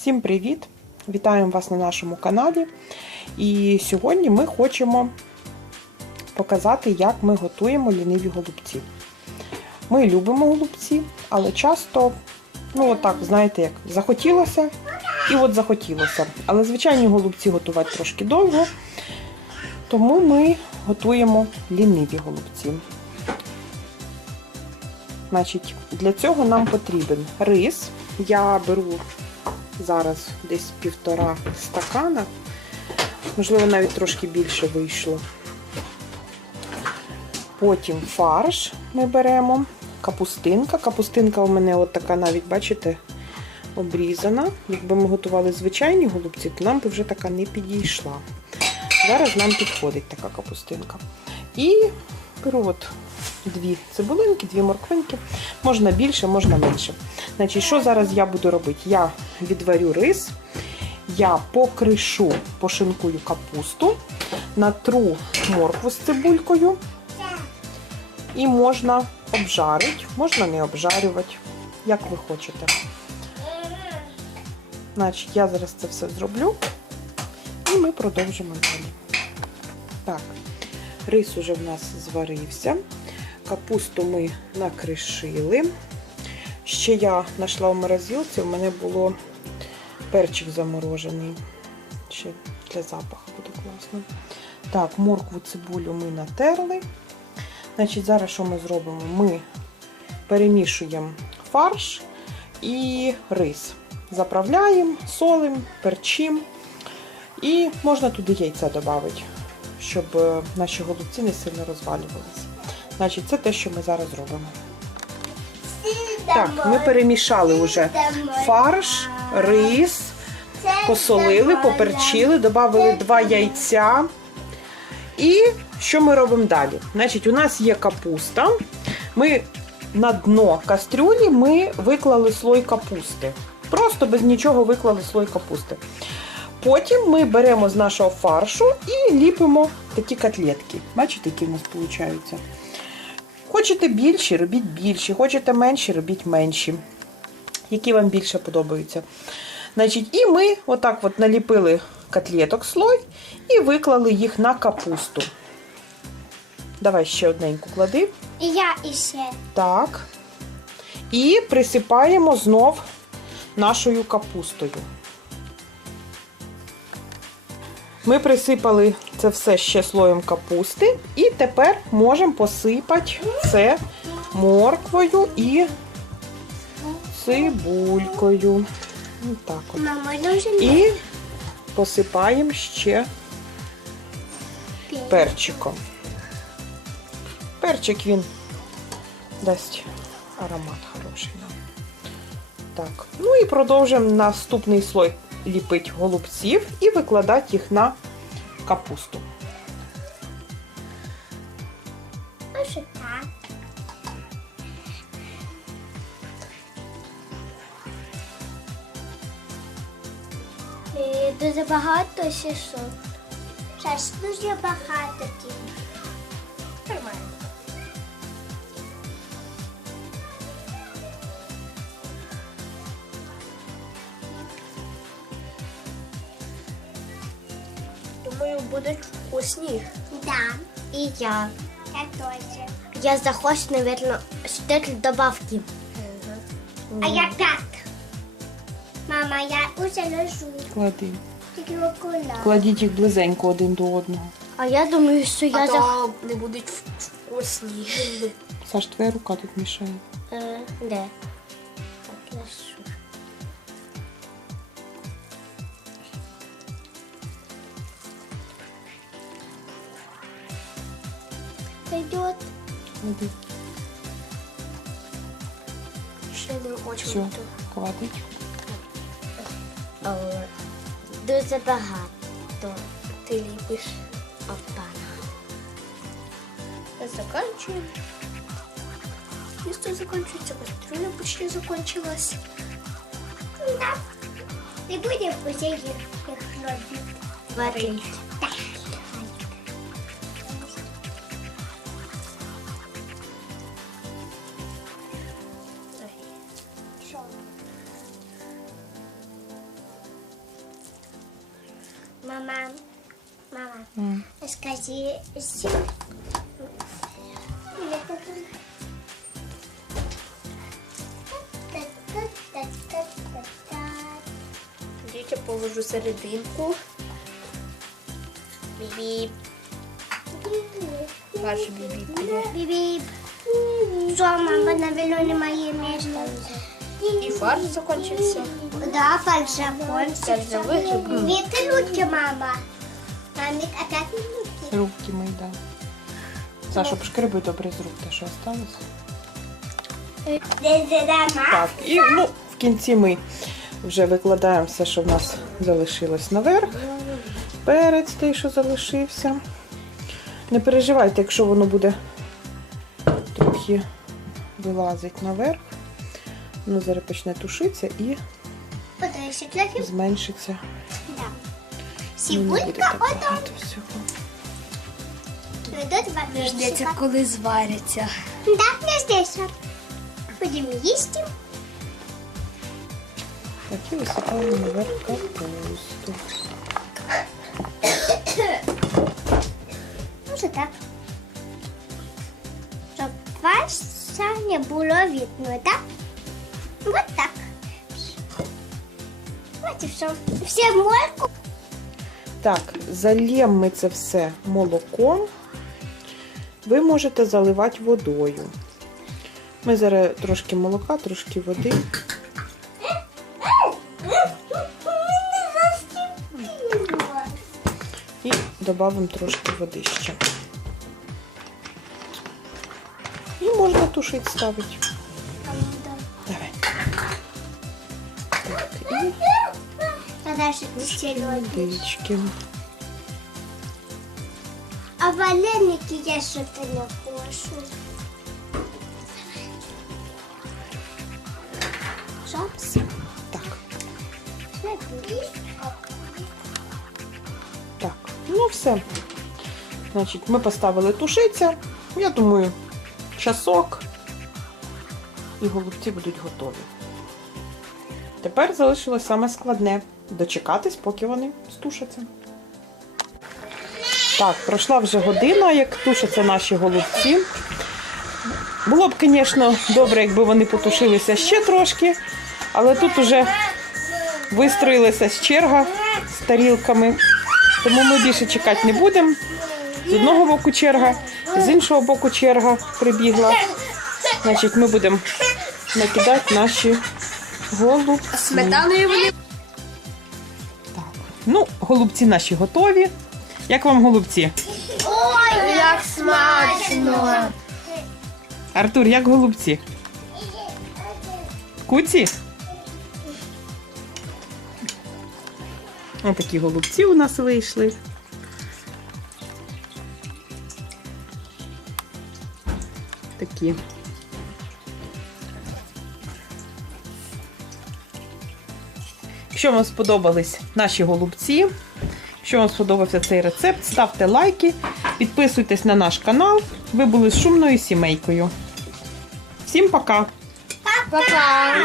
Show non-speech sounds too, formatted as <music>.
Всім привіт! Вітаємо вас на нашому каналі. І сьогодні ми хочемо показати, як ми готуємо ліниві голубці. Ми любимо голубці, але часто, ну отак, знаєте, як захотілося і от захотілося. Але звичайні голубці готувати трошки довго, тому ми готуємо ліниві голубці. Значить, для цього нам потрібен рис. Я беру зараз десь півтора стакана, можливо, навіть трошки більше вийшло. Потім фарш ми беремо, капустинка. Капустинка у мене така навіть, бачите, обрізана. Якби ми готували звичайні голубці, то нам би вже така не підійшла. Зараз нам підходить така капустинка. І беру от дві цибулинки, дві морквинки. Можна більше, можна менше. Значить, що зараз я буду робити? Я відварю рис, я покришу, пошинкую капусту, натру моркву з цибулькою. І можна обжарити, можна не обжарювати, як ви хочете. Значить, я зараз це все зроблю. І ми продовжимо далі. Так, рис уже в нас зварився. Капусту ми накришили. Ще я знайшла в морозилці, у мене було перчик заморожений. Ще для запаху буде класно. Так, моркву цибулю ми натерли. Значить, зараз що ми зробимо? Ми перемішуємо фарш і рис. Заправляємо, солимо, перчимо. І можна туди яйця додати, щоб е, наші голубці не сильно розвалювалися. Значить, це те, що ми зараз робимо. Так, ми перемішали вже фарш, рис, посолили, поперчили, додали два яйця. І що ми робимо далі? Значить, у нас є капуста. Ми на дно кастрюлі ми виклали слой капусти. Просто без нічого виклали слой капусти. Потім ми беремо з нашого фаршу і ліпимо такі котлетки. Бачите, які в нас виходять? Хочете більші, робіть більші, хочете менші, робіть менші. Які вам більше подобаються. Значить, І ми отак от наліпили котлеток слой і виклали їх на капусту. Давай ще одненьку клади. І я іще. Так. І присипаємо знов нашою капустою. Ми присипали це все ще слоєм капусти, і тепер можемо посипати це морквою і цибулькою. Так от. І посипаємо ще перчиком. Перчик він дасть аромат хороший. Так, ну і продовжуємо наступний слой ліпити голубців і викладати їх на капусту. Ось Дуже багато ще що. Зараз дуже багато тім. Нормально. Будуть вкусні. Да. І я. Я теж. Я захочу, наверное, 4 добавки. А я п'ять. Мама, я уже лежу. Клади. Тільки окуляр. Кладіть їх близенько один до одного. А я думаю, що я А зах... то не будуть вкусні. Саш, твоя рука тут мішає. Е, де? Так, лишу. Пойдет. Клади. Ще не хочу. Все, кладіть. О, Дуже багато. Ти ліпиш. Опана. Заканчуємо. Місто закінчується, кастрюля почти закінчилась. Да. Не будем посидеть, як хлопці. Варить. Мама, мама, М. скажи. Дітя положу серединку. Бібі. Ваш бібі є. Бібі. Що, мама, навело немає місця. І фарш закінчився. Да, фальш Це закончився. вже вигріб. Віти руки, мама. Мамі, опять руки. Руки мої, да. Саша, пошкреби добре з рук, те, що осталось. Так, і ну, в кінці ми вже викладаємо все, що в нас залишилось наверх. Перець той, що залишився. Не переживайте, якщо воно буде трохи вилазить наверх. Воно зараз почне тушитися і зменшиться. Да. Ну, Сівулька, так вам Ждеться, коли зваряться. Да, не здесь. Будемо їсти. Так, і висипаємо наверх капусту. <coughs> Може так. Щоб ваша не було видно, так? Вот так. Вот і все. Все мойку. Так, зальємо ми це все молоком. Ви можете заливати водою. Ми зараз трошки молока, трошки води. І додамо трошки води ще. І можна тушити ставити. Ще стелю. водички. А вареники я що-то не хочу. Все. Так. Так, ну все. Значить, ми поставили тушитися. Я думаю, часок і голубці будуть готові. Тепер залишилось саме складне дочекатись, поки вони стушаться. Так, пройшла вже година, як тушаться наші голубці. Було б, звісно, добре, якби вони потушилися ще трошки, але тут уже вистроїлася черга з тарілками. Тому ми більше чекати не будемо. З одного боку черга, з іншого боку черга прибігла. Значить, ми будемо накидати наші голубці. Сметаною вони. Ну, голубці наші готові. Як вам голубці? Ой, Як смачно! Артур, як голубці? Куці? Ось такі голубці у нас вийшли. Такі. Якщо вам сподобались наші голубці, якщо вам сподобався цей рецепт, ставте лайки, підписуйтесь на наш канал. Ви були з шумною сімейкою. Всім пока! Пока!